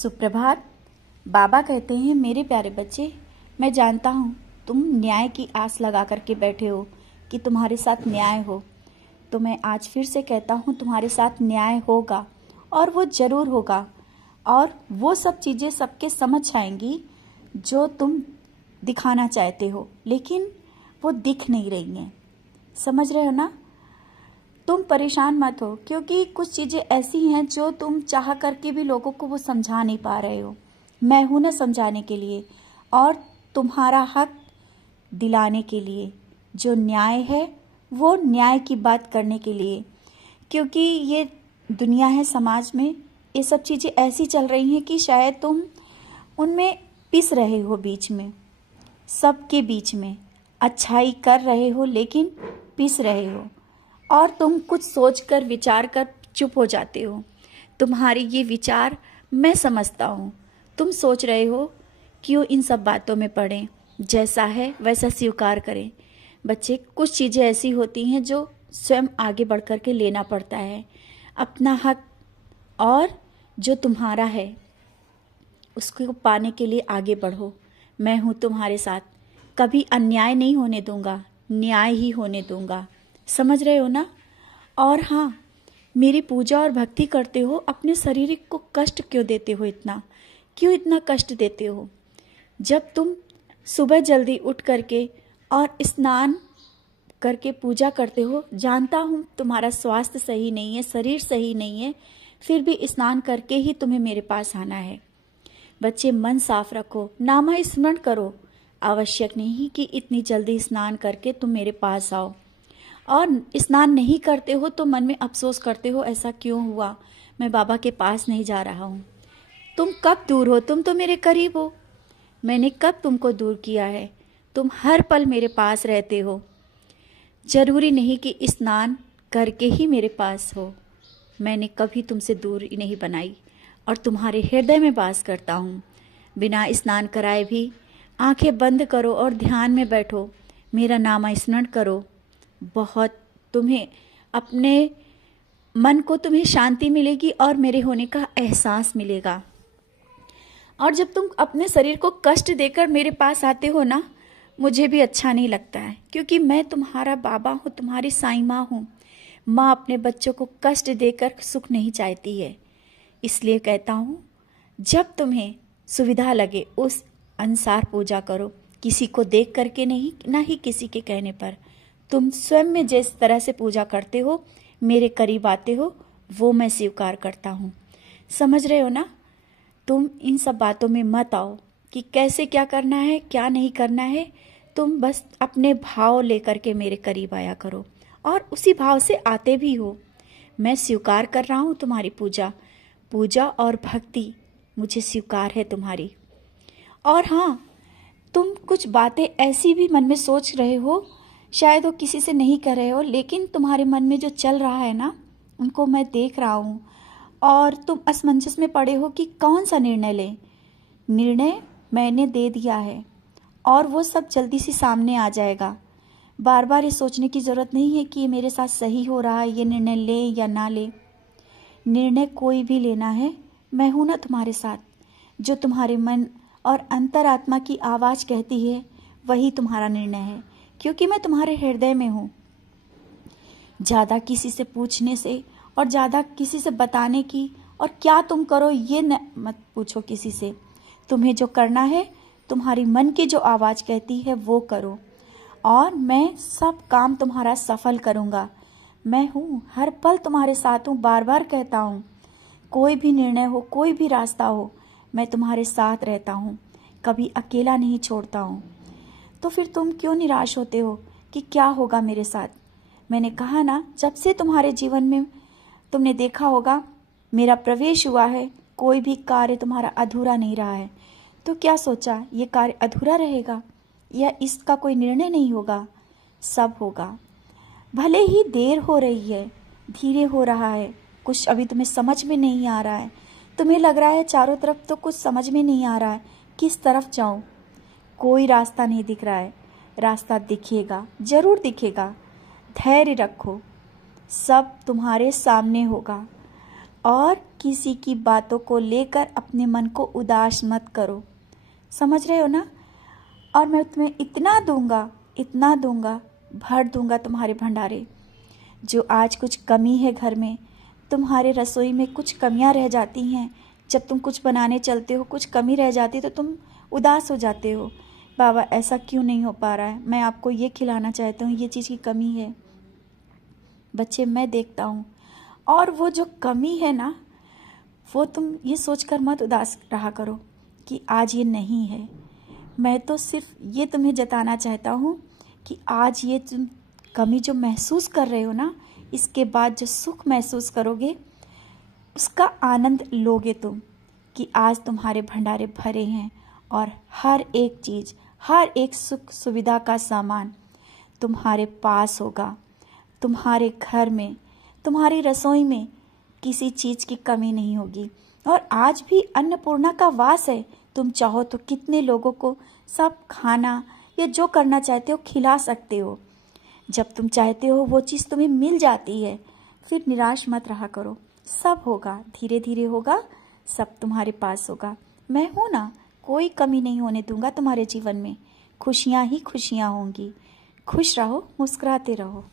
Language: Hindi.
सुप्रभात। बाबा कहते हैं, मेरे प्यारे बच्चे, मैं जानता हूँ तुम न्याय की आस लगा करके बैठे हो कि तुम्हारे साथ न्याय हो। तो मैं आज फिर से कहता हूँ, तुम्हारे साथ न्याय होगा और वो ज़रूर होगा। और वो सब चीज़ें सबके समझ आएंगी जो तुम दिखाना चाहते हो, लेकिन वो दिख नहीं रही हैं। समझ रहे हो ना? तुम परेशान मत हो, क्योंकि कुछ चीज़ें ऐसी हैं जो तुम चाह करके भी लोगों को वो समझा नहीं पा रहे हो। मैं हूं ना समझाने के लिए और तुम्हारा हक दिलाने के लिए। जो न्याय है वो न्याय की बात करने के लिए, क्योंकि ये दुनिया है, समाज में ये सब चीज़ें ऐसी चल रही हैं कि शायद तुम उनमें पिस रहे हो, बीच में, सबके बीच में अच्छाई कर रहे हो लेकिन पिस रहे हो। और तुम कुछ सोचकर विचार कर चुप हो जाते हो। तुम्हारे ये विचार मैं समझता हूँ। तुम सोच रहे हो क्यों इन सब बातों में पड़ें, जैसा है वैसा स्वीकार करें। बच्चे, कुछ चीज़ें ऐसी होती हैं जो स्वयं आगे बढ़ कर के लेना पड़ता है। अपना हक और जो तुम्हारा है उसको पाने के लिए आगे बढ़ो। मैं हूँ तुम्हारे साथ। कभी अन्याय नहीं होने दूंगा, न्याय ही होने दूंगा। समझ रहे हो ना? और हाँ, मेरी पूजा और भक्ति करते हो, अपने शरीर को कष्ट क्यों देते हो? क्यों इतना कष्ट देते हो? जब तुम सुबह जल्दी उठ करके और स्नान करके पूजा करते हो, जानता हूँ तुम्हारा स्वास्थ्य सही नहीं है, शरीर सही नहीं है, फिर भी स्नान करके ही तुम्हें मेरे पास आना है। बच्चे, मन साफ रखो, नाम स्मरण करो। आवश्यक नहीं कि इतनी जल्दी स्नान करके तुम मेरे पास आओ। और स्नान नहीं करते हो तो मन में अफसोस करते हो, ऐसा क्यों हुआ, मैं बाबा के पास नहीं जा रहा हूँ। तुम कब दूर हो? तुम तो मेरे करीब हो। मैंने कब तुमको दूर किया है? तुम हर पल मेरे पास रहते हो। जरूरी नहीं कि स्नान करके ही मेरे पास हो। मैंने कभी तुमसे दूरी नहीं बनाई और तुम्हारे हृदय में वास करता हूँ। बिना स्नान कराए भी आंखें बंद करो और ध्यान में बैठो, मेरा नाम स्मरण करो। बहुत तुम्हें अपने मन को तुम्हें शांति मिलेगी और मेरे होने का एहसास मिलेगा। और जब तुम अपने शरीर को कष्ट देकर मेरे पास आते हो ना, मुझे भी अच्छा नहीं लगता है, क्योंकि मैं तुम्हारा बाबा हूँ, तुम्हारी साईं माँ हूँ। माँ अपने बच्चों को कष्ट देकर सुख नहीं चाहती है। इसलिए कहता हूँ, जब तुम्हें सुविधा लगे उस अनुसार पूजा करो, किसी को देख करके नहीं, ना ही किसी के कहने पर। तुम स्वयं में जिस तरह से पूजा करते हो, मेरे करीब आते हो, वो मैं स्वीकार करता हूँ। समझ रहे हो ना? तुम इन सब बातों में मत आओ कि कैसे क्या करना है, क्या नहीं करना है। तुम बस अपने भाव लेकर के मेरे करीब आया करो, और उसी भाव से आते भी हो। मैं स्वीकार कर रहा हूँ तुम्हारी पूजा और भक्ति मुझे स्वीकार है तुम्हारी। और हाँ, तुम कुछ बातें ऐसी भी मन में सोच रहे हो, शायद वो किसी से नहीं कर रहे हो, लेकिन तुम्हारे मन में जो चल रहा है ना, उनको मैं देख रहा हूँ। और तुम असमंजस में पड़े हो कि कौन सा निर्णय लें। निर्णय मैंने दे दिया है और वो सब जल्दी से सामने आ जाएगा। बार बार ये सोचने की ज़रूरत नहीं है कि ये मेरे साथ सही हो रहा है, ये निर्णय ले या ना ले। निर्णय कोई भी लेना है, मैं हूं ना तुम्हारे साथ। जो तुम्हारे मन और अंतरात्मा की आवाज़ कहती है, वही तुम्हारा निर्णय है, क्योंकि मैं तुम्हारे हृदय में हूँ। ज़्यादा किसी से पूछने से और ज़्यादा किसी से बताने की और क्या तुम करो ये मत पूछो किसी से। तुम्हें जो करना है, तुम्हारी मन की जो आवाज़ कहती है वो करो, और मैं सब काम तुम्हारा सफल करूँगा। मैं हूँ, हर पल तुम्हारे साथ हूँ। बार बार कहता हूँ, कोई भी निर्णय हो, कोई भी रास्ता हो, मैं तुम्हारे साथ रहता हूँ, कभी अकेला नहीं छोड़ता हूँ। तो फिर तुम क्यों निराश होते हो कि क्या होगा मेरे साथ? मैंने कहा ना, जब से तुम्हारे जीवन में तुमने देखा होगा मेरा प्रवेश हुआ है, कोई भी कार्य तुम्हारा अधूरा नहीं रहा है। तो क्या सोचा ये कार्य अधूरा रहेगा या इसका कोई निर्णय नहीं होगा? सब होगा। भले ही देर हो रही है, धीरे हो रहा है, कुछ अभी तुम्हें समझ में नहीं आ रहा है। तुम्हें लग रहा है चारों तरफ तो कुछ समझ में नहीं आ रहा है, किस तरफ जाऊं, कोई रास्ता नहीं दिख रहा है। रास्ता दिखेगा, जरूर दिखेगा। धैर्य रखो, सब तुम्हारे सामने होगा। और किसी की बातों को लेकर अपने मन को उदास मत करो। समझ रहे हो ना? और मैं तुम्हें इतना दूंगा, भर दूंगा तुम्हारे भंडारे। जो आज कुछ कमी है घर में, तुम्हारे रसोई में कुछ कमियां रह जाती हैं, जब तुम कुछ बनाने चलते हो कुछ कमी रह जाती है तो तुम उदास हो जाते हो। बाबा ऐसा क्यों नहीं हो पा रहा है, मैं आपको ये खिलाना चाहता हूँ, ये चीज़ की कमी है। बच्चे मैं देखता हूँ, और वो जो कमी है ना, वो तुम ये सोचकर मत उदास रहा करो कि आज ये नहीं है। मैं तो सिर्फ ये तुम्हें जताना चाहता हूँ कि आज ये तुम कमी जो महसूस कर रहे हो ना, इसके बाद जो सुख महसूस करोगे उसका आनंद लोगे तुम, कि आज तुम्हारे भंडारे भरे हैं और हर एक चीज़, हर एक सुख सुविधा का सामान तुम्हारे पास होगा। तुम्हारे घर में, तुम्हारी रसोई में किसी चीज़ की कमी नहीं होगी। और आज भी अन्नपूर्णा का वास है, तुम चाहो तो कितने लोगों को सब खाना या जो करना चाहते हो खिला सकते हो। जब तुम चाहते हो वो चीज़ तुम्हें मिल जाती है, फिर निराश मत रहा करो। सब होगा, धीरे धीरे होगा, सब तुम्हारे पास होगा। मैं हूँ ना, कोई कमी नहीं होने दूंगा तुम्हारे जीवन में। खुशियाँ ही खुशियाँ होंगी। खुश रहो, मुस्कुराते रहो।